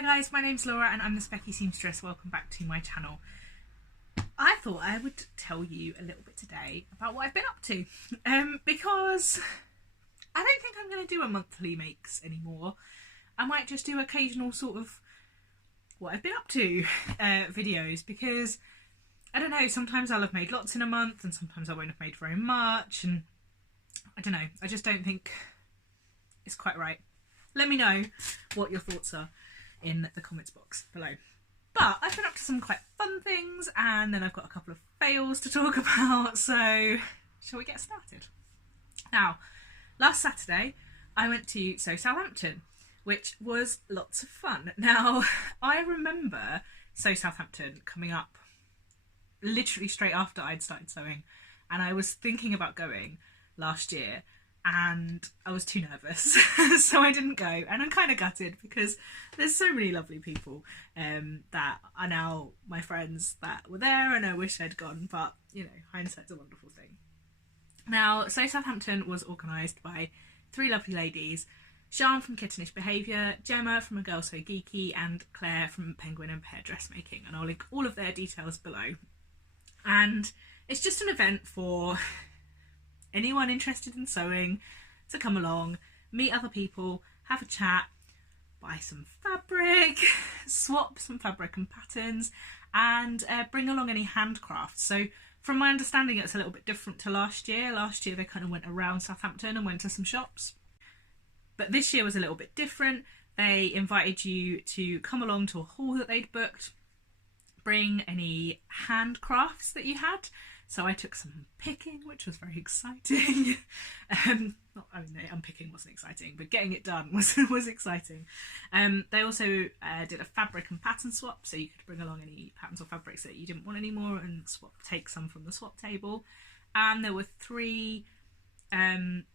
Hi guys, my name's Laura and I'm the Specky Seamstress. Welcome back to my channel. I thought I would tell you a little bit today about what I've been up to because I don't think I'm going to do a monthly makes anymore. I might just do occasional sort of what I've been up to videos, because I don't know, sometimes I'll have made lots in a month and sometimes I won't have made very much, and I don't know, I just don't think it's quite right. Let me know what your thoughts are in the comments box below. But I've been up to some quite fun things, and then I've got a couple of fails to talk about, so shall we get started? Now, last Saturday I went to Sew Southampton, which was lots of fun. Now, I remember Sew Southampton coming up literally straight after I'd started sewing, and I was thinking about going last year and I was too nervous so I didn't go, and I'm kind of gutted because there's so many lovely people that are now my friends that were there, and I wish I'd gone, but you know, hindsight's a wonderful thing. Now, Sew Southampton was organised by three lovely ladies: Sian from Kittenish Behaviour, Gemma from A Girl So Geeky, and Claire from Penguin and Pear Dressmaking, and I'll link all of their details below. And it's just an event for anyone interested in sewing to come along, meet other people, have a chat, buy some fabric, swap some fabric and patterns, and bring along any handcrafts. So from my understanding, it's a little bit different to last year. Last year they kind of went around Southampton and went to some shops, but this year was a little bit different. They invited you to come along to a hall that they'd booked, bring any handcrafts that you had. So I took some picking, which was very exciting. Unpicking wasn't exciting, but getting it done was exciting. They also did a fabric and pattern swap, so you could bring along any patterns or fabrics that you didn't want anymore and take some from the swap table. And there were three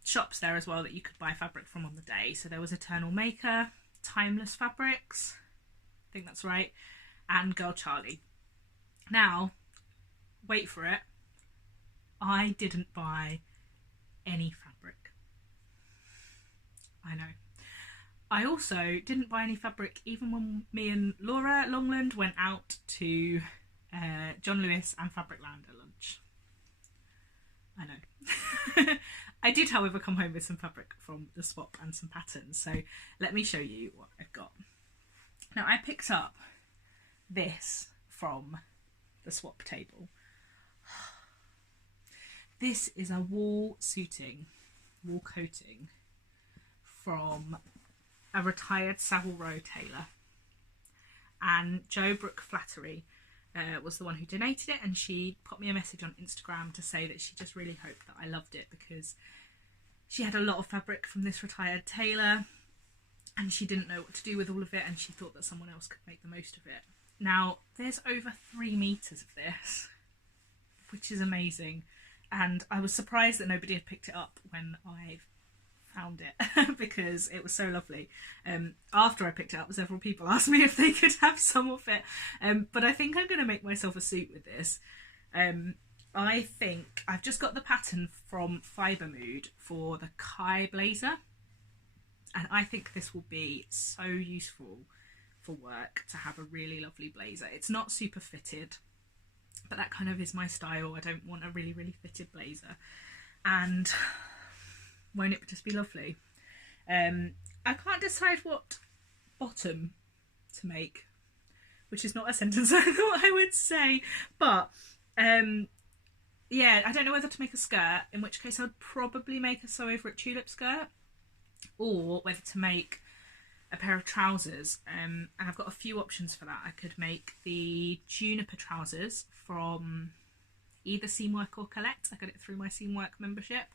shops there as well that you could buy fabric from on the day. So there was Eternal Maker, Timeless Fabrics, I think that's right, and Girl Charlie. Now, wait for it, I didn't buy any fabric. I know. I also didn't buy any fabric even when me and Laura Longland went out to John Lewis and Fabricland at lunch. I know. I did, however, come home with some fabric from the swap and some patterns, so let me show you what I've got. Now, I picked up this from the swap table. This is a wall coating from a retired Savile Row tailor, and Jo Brook Flattery was the one who donated it, and she put me a message on Instagram to say that she just really hoped that I loved it because she had a lot of fabric from this retired tailor and she didn't know what to do with all of it, and she thought that someone else could make the most of it. Now, there's over 3 meters of this, which is amazing. And I was surprised that nobody had picked it up when I found it because it was so lovely. After I picked it up, several people asked me if they could have some of it. But I think I'm going to make myself a suit with this. I think I've just got the pattern from Fibre Mood for the Kai blazer. And I think this will be so useful for work to have a really lovely blazer. It's not super fitted, but that kind of is my style. I don't want a really, really fitted blazer. And won't it just be lovely? I can't decide what bottom to make, which is not a sentence I thought I would say. But yeah, I don't know whether to make a skirt, in which case I'd probably make a sew over it tulip skirt, or whether to make a pair of trousers, and I've got a few options for that. I could make the juniper trousers from either Seamwork or Colette. I got it through my Seamwork membership,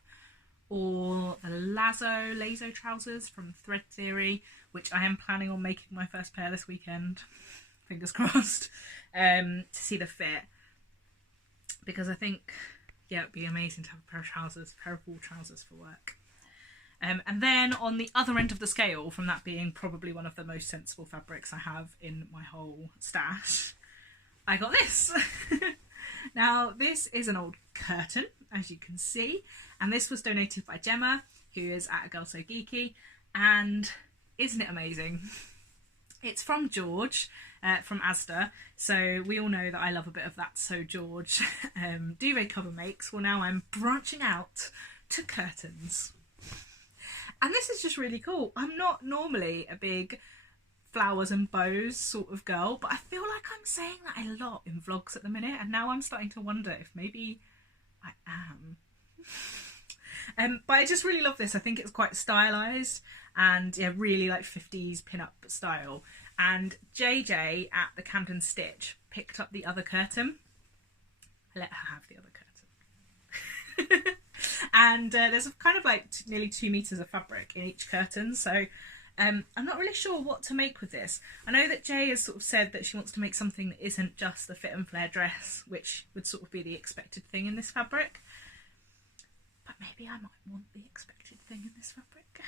or the Lazo trousers from Thread Theory, which I am planning on making my first pair this weekend, fingers crossed, to see the fit, because I think, yeah, it'd be amazing to have a pair of trousers, a pair of wool trousers for work. And then on the other end of the scale, from that being probably one of the most sensible fabrics I have in my whole stash, I got this. Now, this is an old curtain, as you can see, and this was donated by Gemma, who is at A Girl So Geeky, and isn't it amazing? It's from George, from Asda, so we all know that I love a bit of that So George duvet cover makes. Well, now I'm branching out to curtains. And this is just really cool. I'm not normally a big flowers and bows sort of girl, but I feel like I'm saying that a lot in vlogs at the minute, and now I'm starting to wonder if maybe I am. But I just really love this. I think it's quite stylised and yeah, really like 50s pin-up style. And JJ at the Camden Stitch picked up the other curtain. I let her have the other curtain. And there's kind of like nearly 2 meters of fabric in each curtain, so I'm not really sure what to make with this. I know that Jay has sort of said that she wants to make something that isn't just the fit and flare dress, which would sort of be the expected thing in this fabric. But maybe I might want the expected thing in this fabric.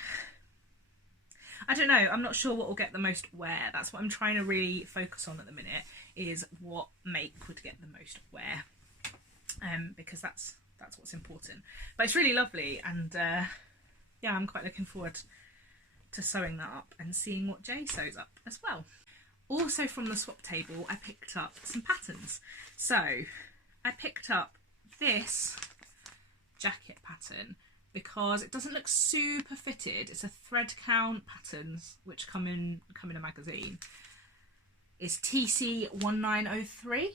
I don't know, I'm not sure what will get the most wear. That's what I'm trying to really focus on at the minute, is what make would get the most wear. Because that's what's important. But it's really lovely, and yeah, I'm quite looking forward to sewing that up and seeing what Jay sews up as well. Also from the swap table, I picked up some patterns. So I picked up this jacket pattern because it doesn't look super fitted. It's a thread count patterns which come in a magazine. It's TC1903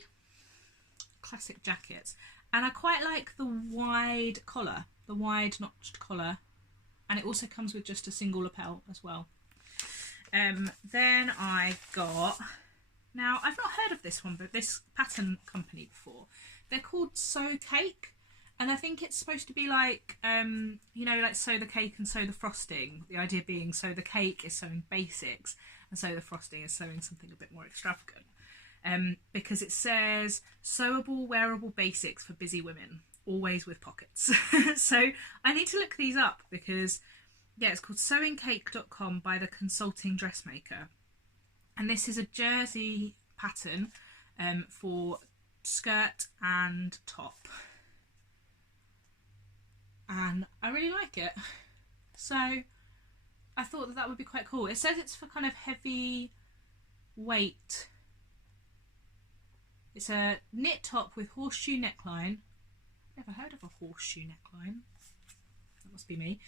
classic jackets, and I quite like the wide collar, the wide notched collar, and it also comes with just a single lapel as well. Then I got, now I've not heard of this one, but this pattern company before. They're called Sew Cake, and I think it's supposed to be like, you know, like sew the cake and sew the frosting. The idea being sew the cake is sewing basics and sew the frosting is sewing something a bit more extravagant. Because it says sewable, wearable basics for busy women, always with pockets. So I need to look these up because, yeah, it's called sewingcake.com by the Consulting Dressmaker. And this is a jersey pattern for skirt and top. And I really like it. So I thought that would be quite cool. It says it's for kind of heavy weight. It's a knit top with horseshoe neckline. Never heard of a horseshoe neckline. That must be me.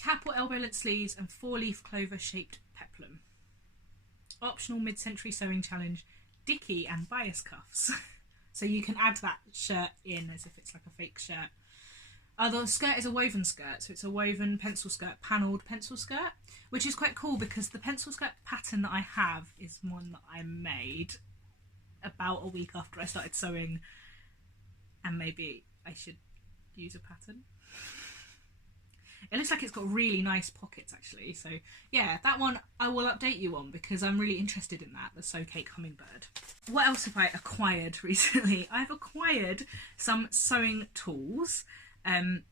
Cap or elbow length sleeves and 4-leaf clover shaped peplum. Optional mid-century sewing challenge, dicky and bias cuffs. So you can add that shirt in as if it's like a fake shirt. The skirt is a woven skirt, so it's a woven pencil skirt, panelled pencil skirt, which is quite cool because the pencil skirt pattern that I have is one that I made about a week after I started sewing, and maybe I should use a pattern. It looks like it's got really nice pockets actually, so yeah, that one I will update you on because I'm really interested in that, the Sew Cake hummingbird. What else have I acquired recently? I've acquired some sewing tools.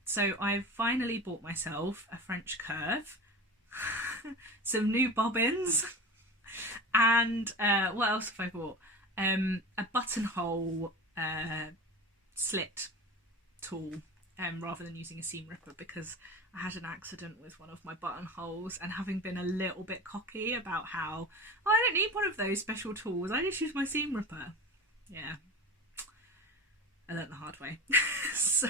So I've finally bought myself a French curve, some new bobbins, and what else have I bought? A buttonhole slit tool, rather than using a seam ripper because I had an accident with one of my buttonholes, and having been a little bit cocky about how, oh, I don't need one of those special tools, I just use my seam ripper. Yeah, I learnt the hard way. So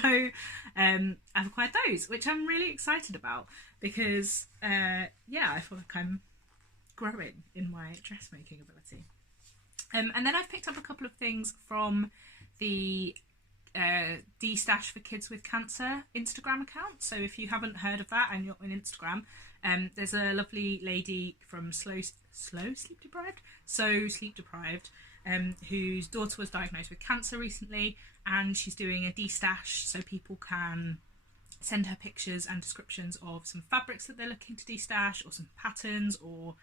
I've acquired those, which I'm really excited about because yeah, I feel like I'm growing in my dressmaking ability. And then I've picked up a couple of things from the D-Stash for Kids with Cancer Instagram account. So if you haven't heard of that and you're on Instagram, there's a lovely lady from Slow Sleep Deprived, whose daughter was diagnosed with cancer recently, and she's doing a D-Stash so people can send her pictures and descriptions of some fabrics that they're looking to de-stash, or some patterns, or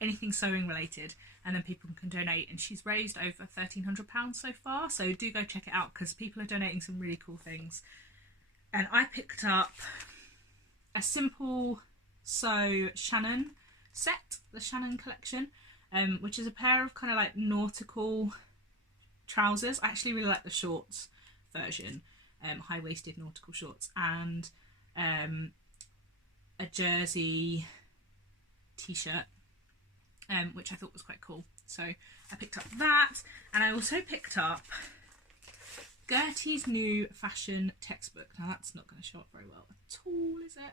anything sewing related, and then people can donate, and she's raised over £1,300 so far, so do go check it out because people are donating some really cool things. And I picked up a simple sew Shannon set, the Shannon collection, which is a pair of kind of like nautical trousers. I actually really like the shorts version, high-waisted nautical shorts, and a jersey t-shirt. which I thought was quite cool. So I picked up that, and I also picked up Gertie's new fashion textbook. Now that's not going to show up very well at all, is it?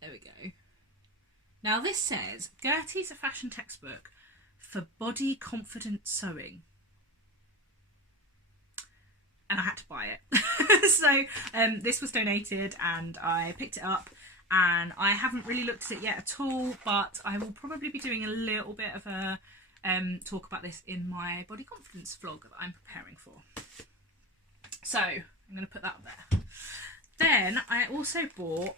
There we go. Now this says Gertie's a fashion textbook for body confident sewing. And I had to buy it. So this was donated and I picked it up, and I haven't really looked at it yet at all, but I will probably be doing a little bit of a talk about this in my body confidence vlog that I'm preparing for. So I'm going to put that up there. Then I also bought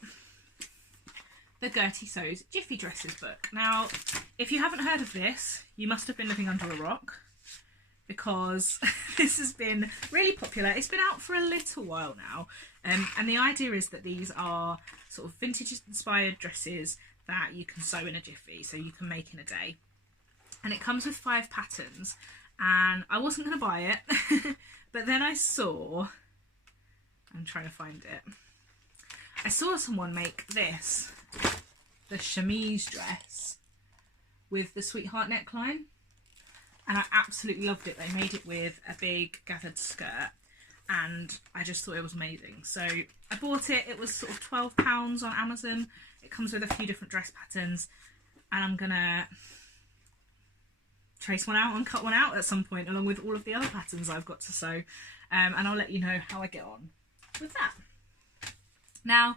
the Gertie Sews Jiffy Dresses book. Now, if you haven't heard of this, you must have been living under a rock, because this has been really popular. It's been out for a little while now, and the idea is that these are sort of vintage inspired dresses that you can sew in a jiffy, so you can make in a day. And it comes with 5 patterns, and I wasn't going to buy it, but then I saw, I'm trying to find it, I saw someone make this, the chemise dress with the sweetheart neckline, and I absolutely loved it. They made it with a big gathered skirt, and I just thought it was amazing. So I bought it. It was sort of £12 on Amazon. It comes with a few different dress patterns, and I'm gonna trace one out and cut one out at some point, along with all of the other patterns I've got to sew, and I'll let you know how I get on with that. Now,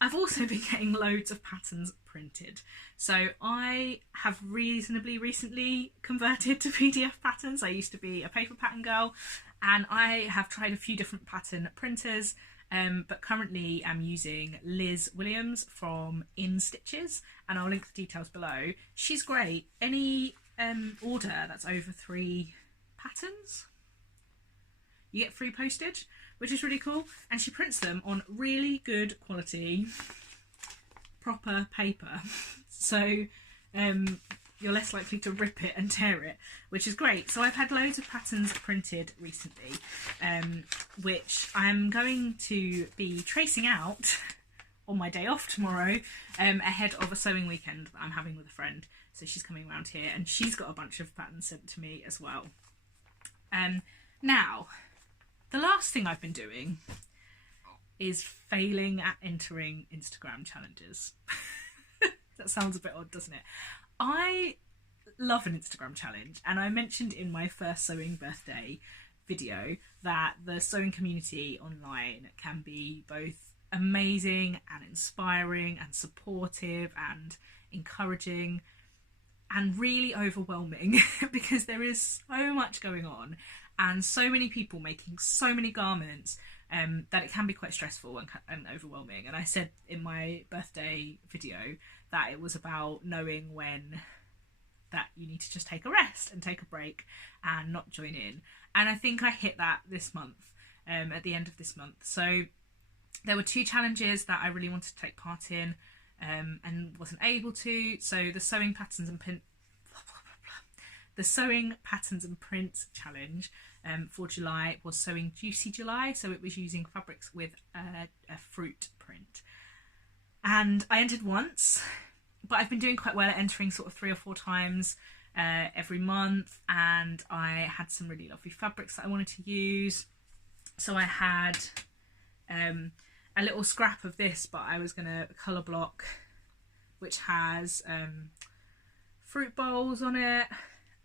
I've also been getting loads of patterns printed. So I have reasonably recently converted to PDF patterns. I used to be a paper pattern girl, and I have tried a few different pattern printers, but currently I'm using Liz Williams from In Stitches, and I'll link the details below. She's great. Any order that's over 3 patterns, you get free postage, which is really cool, and she prints them on really good quality proper paper, so you're less likely to rip it and tear it, which is great. So I've had loads of patterns printed recently, which I'm going to be tracing out on my day off tomorrow, ahead of a sewing weekend that I'm having with a friend. So she's coming around here, and she's got a bunch of patterns sent to me as well. Now, the last thing I've been doing is failing at entering Instagram challenges. That sounds a bit odd, doesn't it? I love an Instagram challenge, and I mentioned in my first sewing birthday video that the sewing community online can be both amazing and inspiring and supportive and encouraging and really overwhelming because there is so much going on and so many people making so many garments that it can be quite stressful and overwhelming. And I said in my birthday video that it was about knowing when that you need to just take a rest and take a break and not join in. And I think I hit that this month, at the end of this month. So there were 2 challenges that I really wanted to take part in, and wasn't able to. So the sewing patterns and prints challenge for July was Sewing Juicy July. So it was using fabrics with a fruit print, and I entered once, but I've been doing quite well at entering sort of 3 or 4 times every month, and I had some really lovely fabrics that I wanted to use. So I had a little scrap of this, but I was going to colour block, which has fruit bowls on it,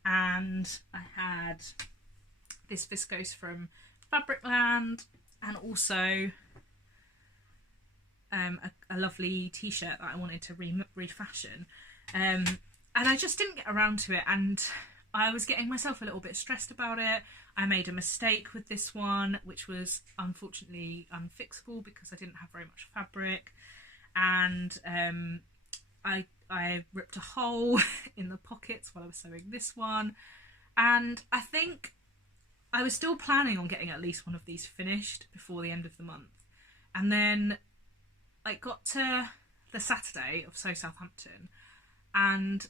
and I had this viscose from Fabricland, and also a lovely t-shirt that I wanted to refashion, and I just didn't get around to it, and I was getting myself a little bit stressed about it. I made a mistake with this one, which was unfortunately unfixable because I didn't have very much fabric, and I ripped a hole in the pockets while I was sewing this one, and I think I was still planning on getting at least one of these finished before the end of the month. And then I got to the Saturday of Sew Southampton, and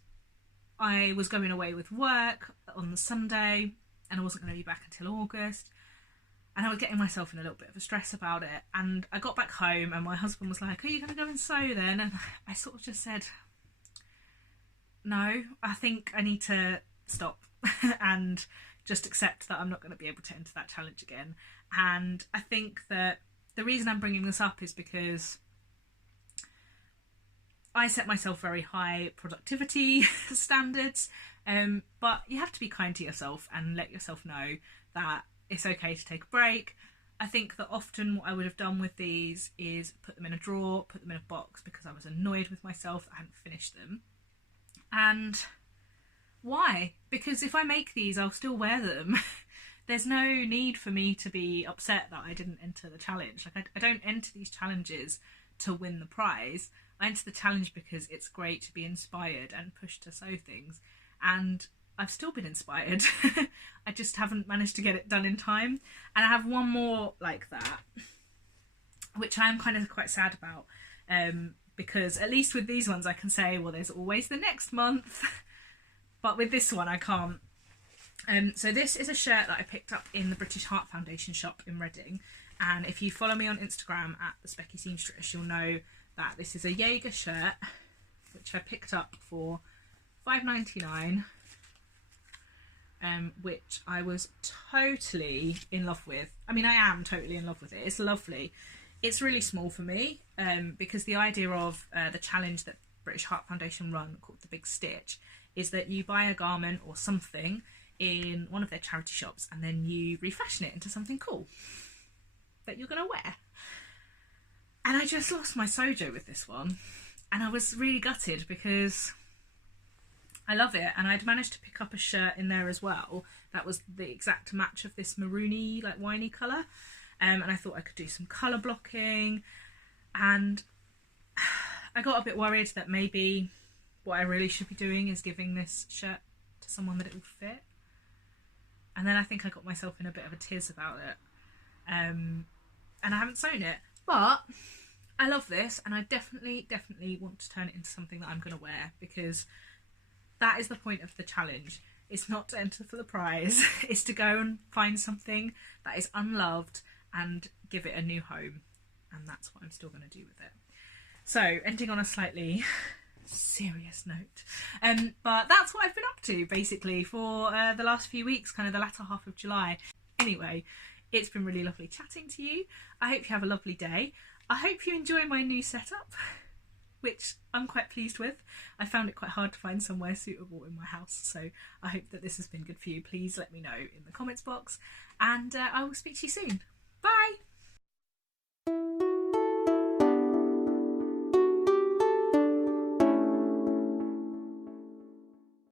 I was going away with work on the Sunday, and I wasn't going to be back until August, and I was getting myself in a little bit of a stress about it. And I got back home, and my husband was like, "Are you going to go and sew then?" And I sort of just said, no, I think I need to stop and just accept that I'm not going to be able to enter that challenge again. And I think that the reason I'm bringing this up is because I set myself very high productivity standards, but you have to be kind to yourself and let yourself know that it's okay to take a break. I think that often what I would have done with these is put them in a drawer, put them in a box, because I was annoyed with myself that I hadn't finished them. And why? Because if I make these, I'll still wear them. There's no need for me to be upset that I didn't enter the challenge. Like, I don't enter these challenges to win the prize. I enter the challenge because it's great to be inspired and pushed to sew things. And I've still been inspired. I just haven't managed to get it done in time. And I have one more like that, which I'm kind of quite sad about, because at least with these ones I can say, well, there's always the next month. But with this one I can't. So this is a shirt that I picked up in the British Heart Foundation shop in Reading. And if you follow me on Instagram at the Specky Seamstress, you'll know that this is a Jaeger shirt, which I picked up for £5.99. Which I was totally in love with. I mean, I am totally in love with it. It's lovely. It's really small for me, because the idea of the challenge that British Heart Foundation run, called the Big Stitch, is that you buy a garment or something in one of their charity shops and then you refashion it into something cool that you're going to wear. And I just lost my sojo with this one, and I was really gutted because I love it, and I'd managed to pick up a shirt in there as well that was the exact match of this maroony, like winey colour, and I thought I could do some colour blocking, and I got a bit worried that maybe what I really should be doing is giving this shirt to someone that it will fit, and then I think I got myself in a bit of a tiz about it, and I haven't sewn it, but I love this, and I definitely want to turn it into something that I'm going to wear, because that is the point of the challenge. It's not to enter for the prize. It's to go and find something that is unloved and give it a new home. And that's what I'm still going to do with it. So, ending on a slightly serious note. But that's what I've been up to, basically, for the last few weeks, kind of the latter half of July. Anyway, it's been really lovely chatting to you. I hope you have a lovely day. I hope you enjoy my new setup, which I'm quite pleased with. I found it quite hard to find somewhere suitable in my house, so I hope that this has been good for you. Please let me know in the comments box, and I will speak to you soon. Bye!